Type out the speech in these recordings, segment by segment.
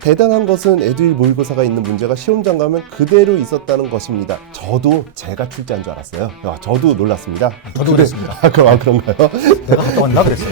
대단한 것은 에듀윌 모의고사가 있는 문제가 시험장 가면 그대로 있었다는 것입니다. 저도 제가 출제한 줄 알았어요. 저도 놀랐습니다. 저도 그랬습니다. 그런가요? 내가 갔다 왔나 그랬어요.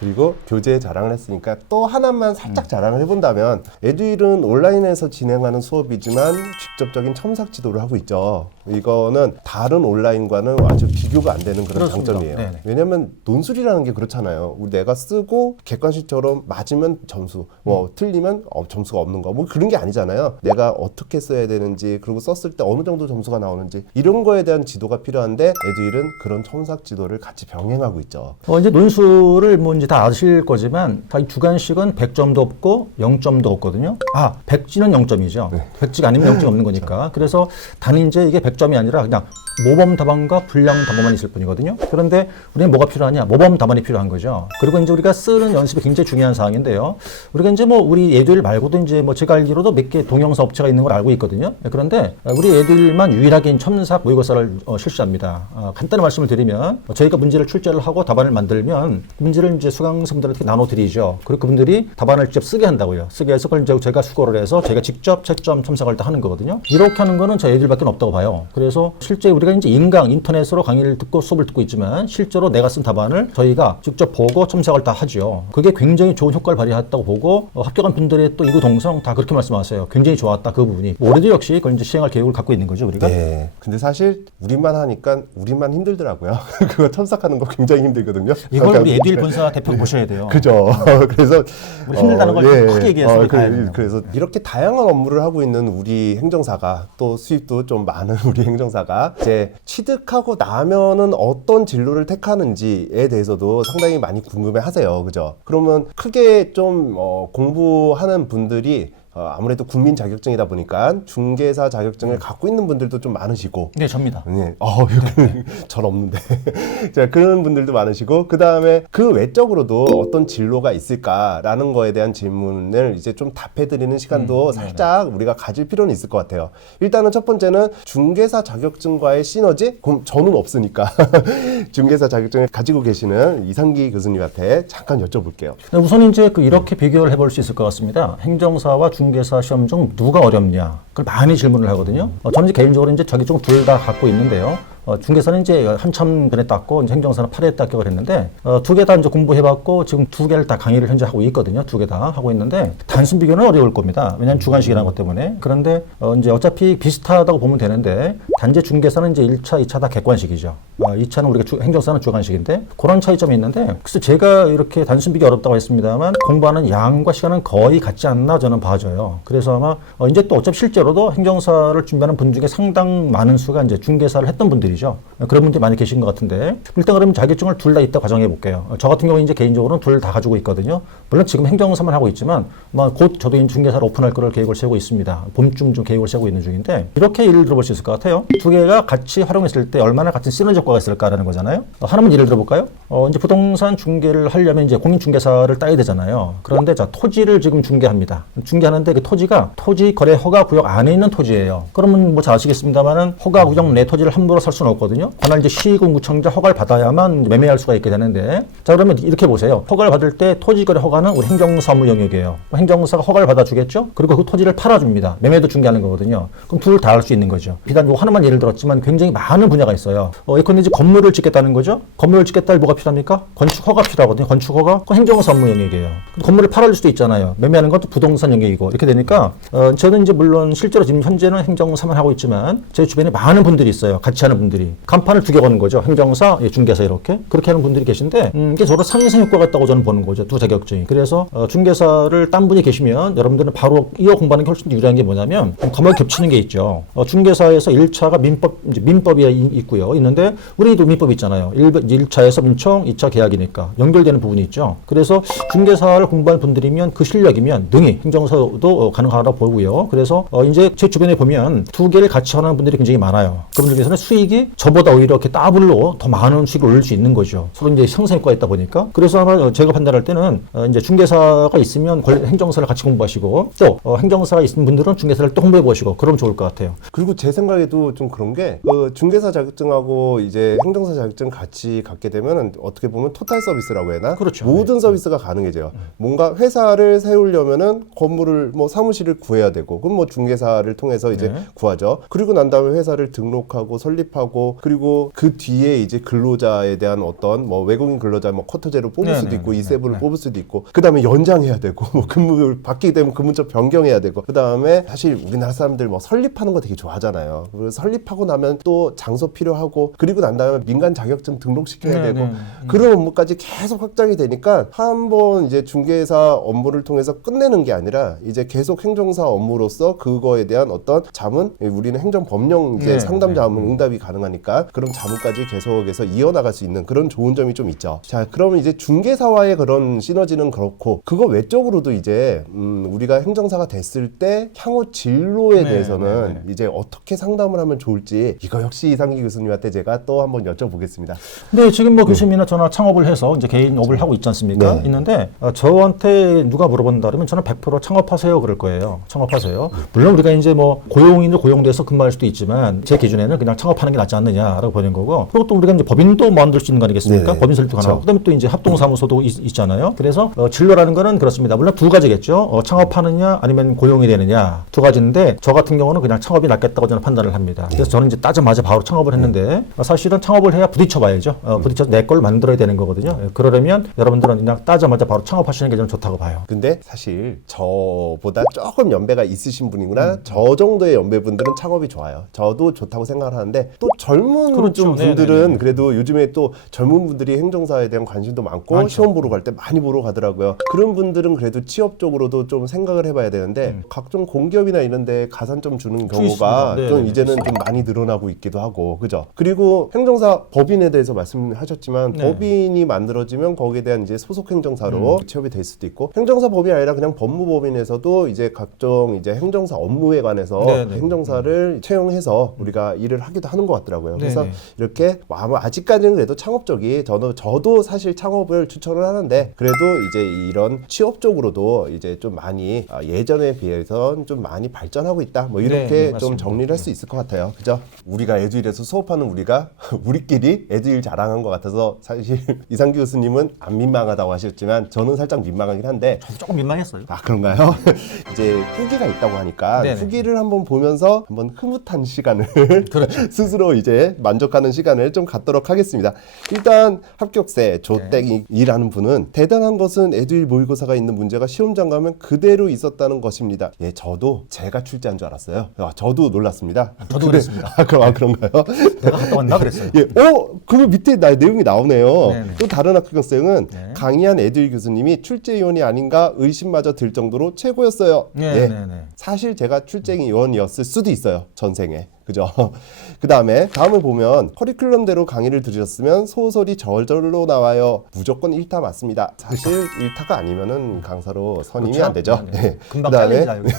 그리고 교재 자랑을 했으니까 또 하나만 살짝 자랑을 해본다면 에듀윌은 온라인에서 진행하는 수업이지만 직접적인 첨삭 지도를 하고 있죠. 이거는 다른 온라인과는 아주 비교가 안 되는 그런 그렇습니다. 장점이에요. 네네. 왜냐하면 논술이라는 게 그렇잖아요. 우리 내가 쓰고 객관식처럼 맞으면 점수, 틀리면 점수가 없는 거, 뭐 그런 게 아니잖아요. 내가 어떻게 써야 되는지, 그리고 썼을 때 어느 정도 점수가 나오는지 이런 거에 대한 지도가 필요한데 에듀윌은 그런 첨삭 지도를 같이 병행하고 있죠. 이제 논술을 뭐 이제 다 아실 거지만 이 주관식은 100점도 없고 0점도 없거든요. 백지는 0점이죠. 백지가 아니면 0점이 없는 거니까. 그래서 단 이제 이게 100점이 아니라 그냥 모범 답안과 불량 답안만 있을 뿐이거든요. 그런데 우리는 뭐가 필요하냐? 모범 답안이 필요한 거죠. 그리고 이제 우리가 쓰는 연습이 굉장히 중요한 사항인데요. 우리가 이제 뭐 우리 에듀윌 말고도 이제 뭐 제가 알기로도 몇 개 동영상 업체가 있는 걸 알고 있거든요. 그런데 우리 에듀윌만 유일하게 첨삭 모의고사를 실시합니다. 간단히 말씀을 드리면 저희가 문제를 출제를 하고 답안을 만들면 문제를 이제 수강생분들한테 나눠드리죠. 그리고 그분들이 답안을 직접 쓰게 한다고요. 쓰게 해서 그걸 이제 제가 수거를 해서 제가 직접 채점 첨삭을 다 하는 거거든요. 이렇게 하는 거는 저희 에듀윌밖에 없다고 봐요. 그래서 실제 우리가 이제 인터넷으로 강의를 듣고 수업을 듣고 있지만 실제로 내가 쓴 답안을 저희가 직접 보고 첨삭을 다 하죠. 그게 굉장히 좋은 효과를 발휘했다고 보고 합격한 분들의 또 이구동성 다 그렇게 말씀하세요. 굉장히 좋았다 그 부분이. 올해도 역시 그걸 이제 시행할 계획을 갖고 있는 거죠 우리가. 네. 근데 사실 우리만 하니까 우리만 힘들더라고요. 그거 첨삭하는 거 굉장히 힘들거든요. 이걸 우리 에듀윌 본사 대표 보셔야 돼요. 그죠. 그래서 우리 힘들다는 걸 크게 얘기해서 그래서 이렇게 다양한 업무를 하고 있는 우리 행정사가 또 수입도 좀 많은 우리 행정사가 이제 취득하고 나면은 어떤 진로를 택하는지에 대해서도 상당히 많이 궁금해하세요. 그죠? 그러면 크게 좀 공부하는 분들이 아무래도 국민 자격증이다 보니까 중개사 자격증을 갖고 있는 분들도 좀 많으시고. 네, 접니다. 네, 전 없는데. 자, 그런 분들도 많으시고, 그 다음에 그 외적으로도 어떤 진로가 있을까라는 거에 대한 질문을 이제 좀 답해드리는 시간도 살짝 우리가 가질 필요는 있을 것 같아요. 일단은 첫 번째는 중개사 자격증과의 시너지? 그럼 저는 없으니까. 중개사 자격증을 가지고 계시는 이상기 교수님한테 잠깐 여쭤볼게요. 우선 이제 이렇게 비교를 해볼 수 있을 것 같습니다. 행정사와 중개사 시험 중 누가 어렵냐? 그걸 많이 질문을 하거든요. 저는 이제 개인적으로 이제 자격증 둘 다 갖고 있는데요. 중개사는 이제 한참 전에 땄고 이제 행정사는 8회 때 합격을 했는데 두 개 다 이제 공부해봤고 지금 두 개를 다 강의를 현재 하고 있거든요. 두 개 다 하고 있는데 단순 비교는 어려울 겁니다. 왜냐하면 주관식이라는 것 때문에. 그런데 이제 어차피 비슷하다고 보면 되는데 단지 중개사는 이제 1차, 2차 다 객관식이죠. 2차는 우리가 행정사는 주관식인데 그런 차이점이 있는데 그래서 제가 이렇게 단순 비교 어렵다고 했습니다만 공부하는 양과 시간은 거의 같지 않나 저는 봐져요. 그래서 아마 이제 또 어차피 실제로도 행정사를 준비하는 분 중에 상당 많은 수가 이제 중개사를 했던 분들이 그런 분들이 많이 계신 것 같은데 일단 그러면 자격증을 둘 다 있다 가정해 볼게요. 저 같은 경우는 이제 개인적으로는 둘 다 가지고 있거든요. 물론 지금 행정사만 하고 있지만 곧 저도 중개사를 오픈할 거를 계획을 세우고 있습니다. 봄쯤 좀 계획을 세우고 있는 중인데 이렇게 예를 들어볼 수 있을 것 같아요. 두 개가 같이 활용했을 때 얼마나 같은 시너지 효과가 있을까라는 거잖아요. 하나만 예를 들어볼까요? 이제 부동산 중개를 하려면 이제 공인중개사를 따야 되잖아요. 그런데 자 토지를 지금 중개합니다. 중개하는데 그 토지가 토지 거래 허가 구역 안에 있는 토지예요. 그러면 뭐 잘 아시겠습니다만은 허가 구역 내 토지를 함부로 살 수는 없거든요. 관할 이제 시군구청장 허가를 받아야만 매매할 수가 있게 되는데 자 그러면 이렇게 보세요. 허가를 받을 때 토지거래 허가는 우리 행정사무 영역이에요. 행정사가 허가를 받아주겠죠. 그리고 그 토지를 팔아줍니다. 매매도 중개하는 거거든요. 그럼 둘 다 할 수 있는 거죠. 비단 이거 하나만 예를 들었지만 굉장히 많은 분야가 있어요. 예컨대 이제 건물을 짓겠다는 거죠. 건물을 짓겠다 뭐가 필요합니까? 건축 허가 필요하거든요. 건축 허가 그건 행정사무 영역이에요. 건물을 팔아줄 수도 있잖아요. 매매하는 것도 부동산 영역이고 이렇게 되니까 저는 이제 물론 실제로 지금 현재는 행정사만 하고 있지만 제 주변에 많은 분들이 있어요. 같이 하는 분들이. 간판을 두 개 거는 거죠. 행정사, 중개사 이렇게. 그렇게 하는 분들이 계신데 이게 서로 상생 효과가 있다고 저는 보는 거죠. 두 자격증이. 그래서 중개사를 딴 분이 계시면 여러분들은 바로 이어 공부하는 게 훨씬 더 유리한 게 뭐냐면 과목이 겹치는 게 있죠. 중개사에서 1차가 민법이 있고요. 있는데 우리도 민법이 있잖아요. 1차에서 민청, 2차 계약이니까 연결되는 부분이 있죠. 그래서 중개사를 공부하는 분들이면 그 실력이면 능히 행정사도 가능하다고 보고요. 그래서 이제 제 주변에 보면 두 개를 같이 하는 분들이 굉장히 많아요. 그분들 중에서는 수익이 분들이 저보다 오히려 이렇게 더블로 더 많은 수익을 올릴 수 있는 거죠. 서로 이제 형성효과가 있다 보니까. 그래서 아마 제가 판단할 때는 이제 중개사가 있으면 행정사를 같이 공부하시고 또 행정사가 있는 분들은 중개사를 또 홍보해 보시고 그러면 좋을 것 같아요. 그리고 제 생각에도 좀 그런 게 중개사 자격증하고 이제 행정사 자격증 같이 갖게 되면 어떻게 보면 토탈 서비스라고 해야 하나? 그렇죠. 모든 서비스가 가능해져요. 뭔가 회사를 세우려면은 건물을 뭐 사무실을 구해야 되고 그럼 뭐 중개사를 통해서 이제 구하죠. 그리고 난 다음에 회사를 등록하고 설립하고 그리고 그 뒤에 이제 근로자에 대한 어떤 뭐 외국인 근로자 뭐 쿼터제로 뽑을 수도 있고 이세블을 뽑을 수도 있고 그다음에 연장해야 되고 뭐 근무를 바뀌게 되면 근무처 변경해야 되고 그다음에 사실 우리나라 사람들 뭐 설립하는 거 되게 좋아하잖아요. 그리고 설립하고 나면 또 장소 필요하고 그리고 난 다음에 민간 자격증 등록시켜야 되고 그런 업무까지 계속 확장이 되니까 한번 이제 중개사 업무를 통해서 끝내는 게 아니라 이제 계속 행정사 업무로서 그거에 대한 어떤 자문 우리는 행정법령 이제 상담 자문 응답이 가능하니까 그런 자문까지 계속해서 이어나갈 수 있는 그런 좋은 점이 좀 있죠. 자, 그러면 이제 중개사와의 그런 시너지는 그렇고 그거 외적으로도 이제 우리가 행정사가 됐을 때 향후 진로에 대해서는 이제 어떻게 상담을 하면 좋을지 이거 역시 이상기 교수님한테 제가 또 한번 여쭤보겠습니다. 네, 지금 뭐 교수님이나 저나 창업을 해서 이제 개인업을 하고 있지 않습니까? 있는데 저한테 누가 물어본다 그러면 저는 100% 창업하세요 그럴 거예요. 창업하세요. 물론 우리가 이제 뭐 고용인으로 고용돼서 근무할 수도 있지만 제 기준에는 그냥 창업하는 게 낫지 않느냐라고 보는 거고 그리고 또 우리가 이제 법인도 만들 수 있는 거 아니겠습니까? 법인 설립도 가능하고 그다음에 또 이제 합동사무소도 있잖아요. 그래서 진로라는 거는 그렇습니다. 물론 두 가지겠죠. 창업하느냐 아니면 고용이 되느냐 두 가지인데 저 같은 경우는 그냥 창업이 낫겠다고 저는 판단을 합니다. 그래서 저는 이제 따자마자 바로 창업을 했는데 사실은 창업을 해야 부딪혀봐야죠. 부딪혀서 내 걸 만들어야 되는 거거든요. 그러려면 여러분들은 그냥 따자마자 바로 창업하시는 게 저는 좋다고 봐요. 근데 사실 저보다 조금 연배가 있으신 분이구나 저 정도의 연배분들은 창업이 좋아요. 저도 좋다고 생각을 하는데 또 젊은 그렇죠. 좀 분들은 그래도 요즘에 또 젊은 분들이 행정사에 대한 관심도 많고 시험 보러 갈 때 많이 보러 가더라고요. 그런 분들은 그래도 취업 쪽으로도 좀 생각을 해봐야 되는데 각종 공기업이나 이런 데 가산점 주는 경우가 좀 이제는 좀 많이 늘어나고 있기도 하고 그죠? 그리고 행정사 법인에 대해서 말씀하셨지만 법인이 만들어지면 거기에 대한 이제 소속 행정사로 취업이 될 수도 있고 행정사 법이 아니라 그냥 법무법인에서도 이제 각종 이제 행정사 업무에 관해서 행정사를 채용해서 우리가 일을 하기도 하는 것 같더라고요. 그래서 이렇게 아직까지는 그래도 창업 쪽이 저도 사실 창업을 추천을 하는데 그래도 이제 이런 취업 쪽으로도 이제 좀 많이 예전에 비해서 좀 많이 발전하고 있다. 뭐 이렇게 좀 정리를 할 수 있을 것 같아요. 그죠? 우리가 에듀일에서 수업하는 우리가 우리끼리 에듀일 자랑한 것 같아서 사실 이상기 교수님은 안 민망하다고 하셨지만 저는 살짝 민망하긴 한데 저도 조금 민망했어요. 아 그런가요? 이제 후기가 있다고 하니까 후기를 한번 보면서 한번 흐뭇한 시간을 스스로 이제 만족하는 시간을 좀 갖도록 하겠습니다. 일단 합격세 조땡이라는 분은 대단한 것은 에듀일 모의고사가 있는 문제가 시험장 가면 그대로 있었다는 것입니다. 예, 저도 제가 출제한 줄 알았어요. 저도 놀랐습니다. 저도 그랬습니다. 그런가요? 내가 갔다 왔나 그랬어요. 예, 그 밑에 내용이 나오네요. 또 다른 학생은 강의한 에듀일 교수님이 출제위원이 아닌가 의심마저 들 정도로 최고였어요. 사실 제가 출제위원이었을 수도 있어요. 전생에. 그죠? 그 다음을 보면 커리큘럼대로 강의를 들으셨으면 소설이 저절로 나와요. 무조건 1타 맞습니다. 사실 1타가 아니면은 강사로 선임이 안 되죠. 금방 그다음에 잘리죠.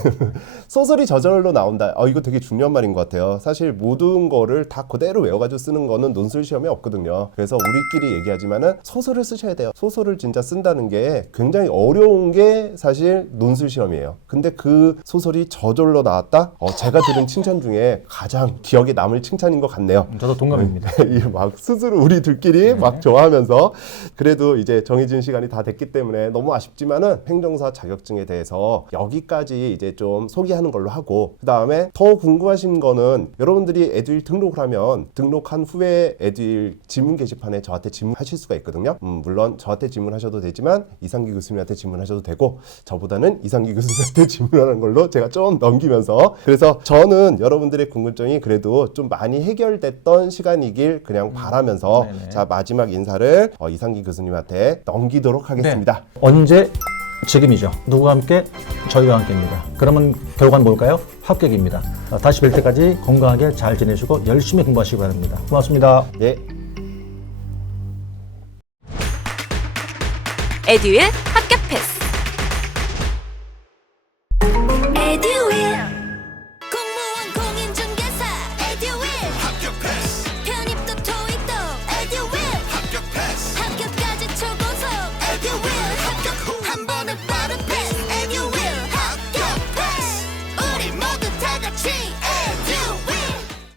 소설이 저절로 나온다. 이거 되게 중요한 말인 것 같아요. 사실 모든 거를 다 그대로 외워가지고 쓰는 거는 논술 시험에 없거든요. 그래서 우리끼리 얘기하지만은 소설을 쓰셔야 돼요. 소설을 진짜 쓴다는 게 굉장히 어려운 게 사실 논술 시험이에요. 근데 그 소설이 저절로 나왔다? 제가 들은 칭찬 중에 가장 기억에 남을 칭찬인 것 같네요. 저도 동감입니다. 막 스스로 우리들끼리 막 좋아하면서 그래도 이제 정해진 시간이 다 됐기 때문에 너무 아쉽지만은 행정사 자격증에 대해서 여기까지 이제 좀 소개하는 걸로 하고 그 다음에 더 궁금하신 거는 여러분들이 에듀일 등록을 하면 등록한 후에 에듀일 질문 게시판에 저한테 질문하실 수가 있거든요. 물론 저한테 질문하셔도 되지만 이상기 교수님한테 질문하셔도 되고 저보다는 이상기 교수님한테 질문하는 걸로 제가 좀 넘기면서 그래서 저는 여러분들의 궁금증이 그래도 좀 많이 해결됐던 시간이길 그냥 바라면서 자 마지막 인사를 이상기 교수님한테 넘기도록 하겠습니다. 언제? 지금이죠. 누구와 함께? 저희와 함께입니다. 그러면 결과는 뭘까요? 합격입니다. 다시 뵐 때까지 건강하게 잘 지내시고 열심히 공부하시기 바랍니다. 고맙습니다. 네. 에듀윌 합격 패스.